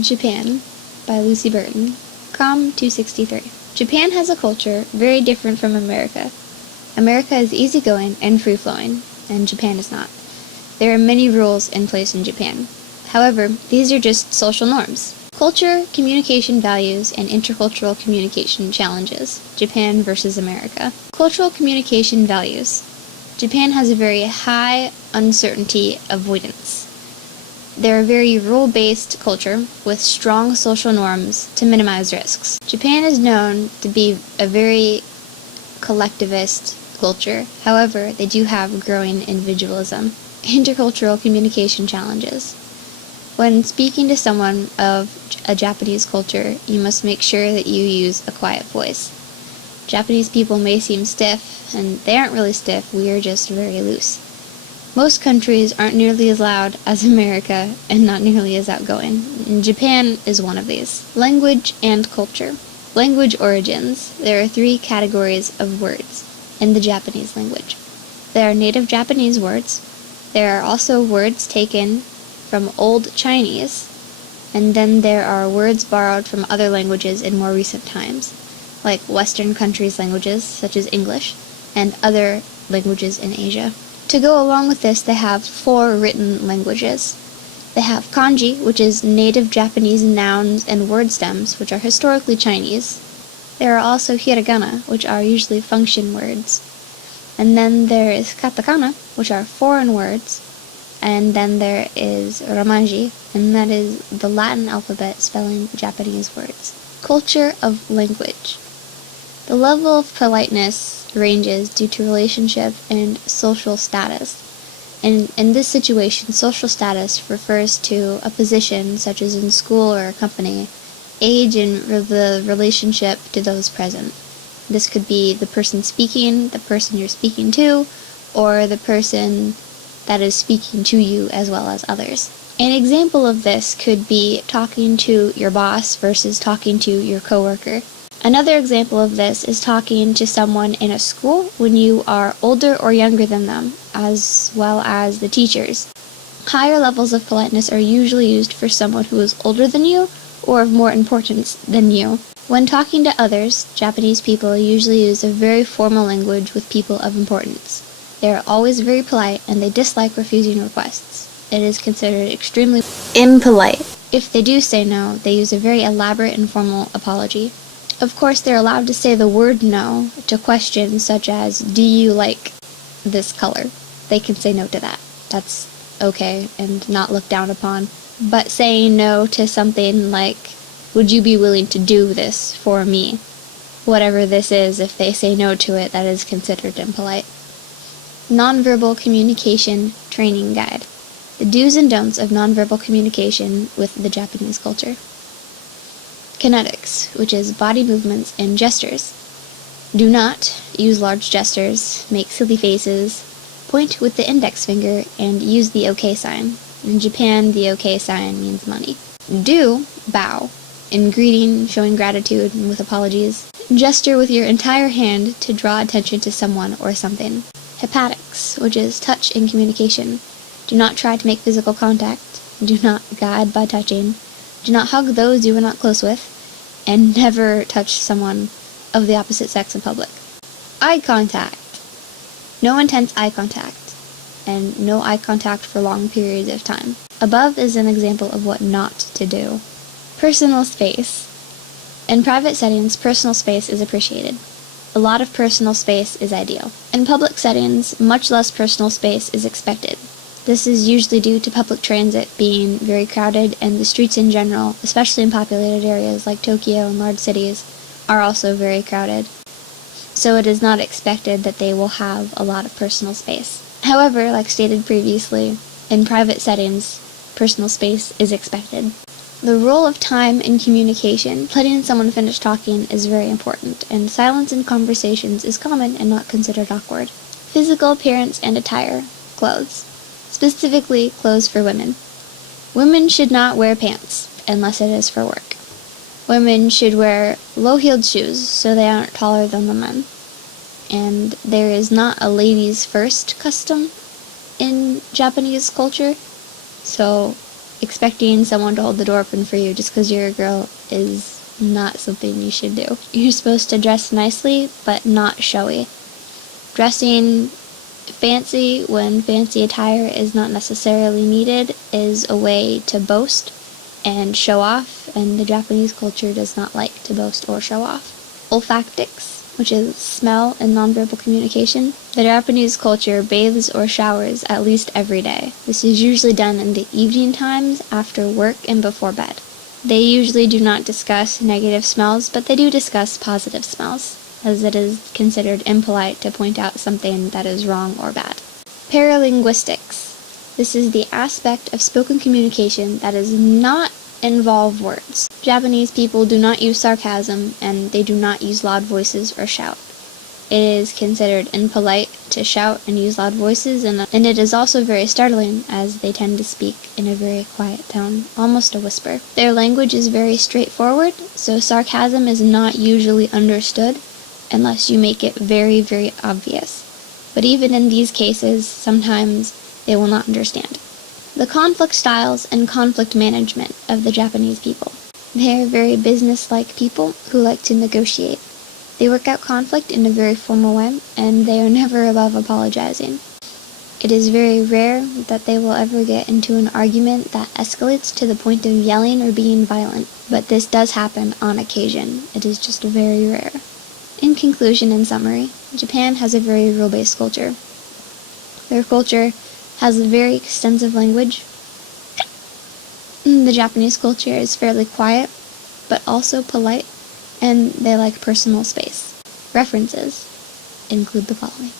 Japan by Lucy Burton, Com 263. Japan has a culture very different from America. America is easygoing and free-flowing, and Japan is not. There are many rules in place in Japan. However, these are just social norms. Culture, communication values, and intercultural communication challenges. Japan versus America. Cultural communication values. Japan has a very high uncertainty avoidance. They're a very rule-based culture with strong social norms to minimize risks. Japan is known to be a very collectivist culture. However, they do have growing individualism. Intercultural communication challenges. When speaking to someone of a Japanese culture, you must make sure that you use a quiet voice. Japanese people may seem stiff, and they aren't really stiff, we are just very loose. Most countries aren't nearly as loud as America, and not nearly as outgoing. And Japan is one of these. Language and culture. Language origins. There are 3 categories of words in the Japanese language. There are native Japanese words. There are also words taken from Old Chinese, and then there are words borrowed from other languages in more recent times, like Western countries' languages, such as English, and other languages in Asia. To go along with this, they have 4 written languages. They have kanji, which is native Japanese nouns and word stems, which are historically Chinese. There are also hiragana, which are usually function words. And then there is katakana, which are foreign words. And then there is romaji, and that is the Latin alphabet spelling Japanese words. Culture of language. The level of politeness ranges due to relationship and social status. And in this situation, social status refers to a position, such as in school or a company, age and the relationship to those present. This could be the person speaking, the person you're speaking to, or the person that is speaking to you as well as others. An example of this could be talking to your boss versus talking to your coworker. Another example of this is talking to someone in a school when you are older or younger than them, as well as the teachers. Higher levels of politeness are usually used for someone who is older than you or of more importance than you. When talking to others, Japanese people usually use a very formal language with people of importance. They are always very polite, and they dislike refusing requests. It is considered extremely impolite. If they do say no, they use a very elaborate and formal apology. Of course, they're allowed to say the word no to questions such as, do you like this color? They can say no to that. That's okay and not looked down upon. But saying no to something like, would you be willing to do this for me? Whatever this is, if they say no to it, that is considered impolite. Nonverbal Communication Training Guide. The do's and don'ts of nonverbal communication with the Japanese culture. Kinetics, which is body movements and gestures. Do not use large gestures, make silly faces, point with the index finger, and use the OK sign. In Japan, the OK sign means money. Do bow, in greeting, showing gratitude, and with apologies. Gesture with your entire hand to draw attention to someone or something. Haptics, which is touch in communication. Do not try to make physical contact. Do not guide by touching. Do not hug those you are not close with. And never touch someone of the opposite sex in public. Eye contact. No intense eye contact. And no eye contact for long periods of time. Above is an example of what not to do. Personal space. In private settings, personal space is appreciated. A lot of personal space is ideal. In public settings, much less personal space is expected. This is usually due to public transit being very crowded, and the streets in general, especially in populated areas like Tokyo and large cities, are also very crowded. So it is not expected that they will have a lot of personal space. However, like stated previously, in private settings, personal space is expected. The role of time in communication, letting someone finish talking, is very important, and silence in conversations is common and not considered awkward. Physical appearance and attire, clothes. Specifically, clothes for women. Women should not wear pants, unless it is for work. Women should wear low-heeled shoes, so they aren't taller than the men. And there is not a ladies first custom in Japanese culture, so expecting someone to hold the door open for you just because you're a girl is not something you should do. You're supposed to dress nicely, but not showy. Dressing fancy when fancy attire is not necessarily needed is a way to boast and show off, and the Japanese culture does not like to boast or show off. Olfactics, which is smell and nonverbal communication. The Japanese culture bathes or showers at least every day. This is usually done in the evening times, after work, and before bed. They usually do not discuss negative smells, but they do discuss positive smells, as it is considered impolite to point out something that is wrong or bad. Paralinguistics. This is the aspect of spoken communication that does not involve words. Japanese people do not use sarcasm, and they do not use loud voices or shout. It is considered impolite to shout and use loud voices, and it is also very startling, as they tend to speak in a very quiet tone, almost a whisper. Their language is very straightforward, so sarcasm is not usually understood unless you make it very, very obvious. But even in these cases, sometimes they will not understand. The conflict styles and conflict management of the Japanese people. They are very business-like people who like to negotiate. They work out conflict in a very formal way, and they are never above apologizing. It is very rare that they will ever get into an argument that escalates to the point of yelling or being violent, but this does happen on occasion. It is just very rare. In conclusion and summary, Japan has a very rule-based culture. Their culture has a very extensive language. The Japanese culture is fairly quiet, but also polite, and they like personal space. References include the following.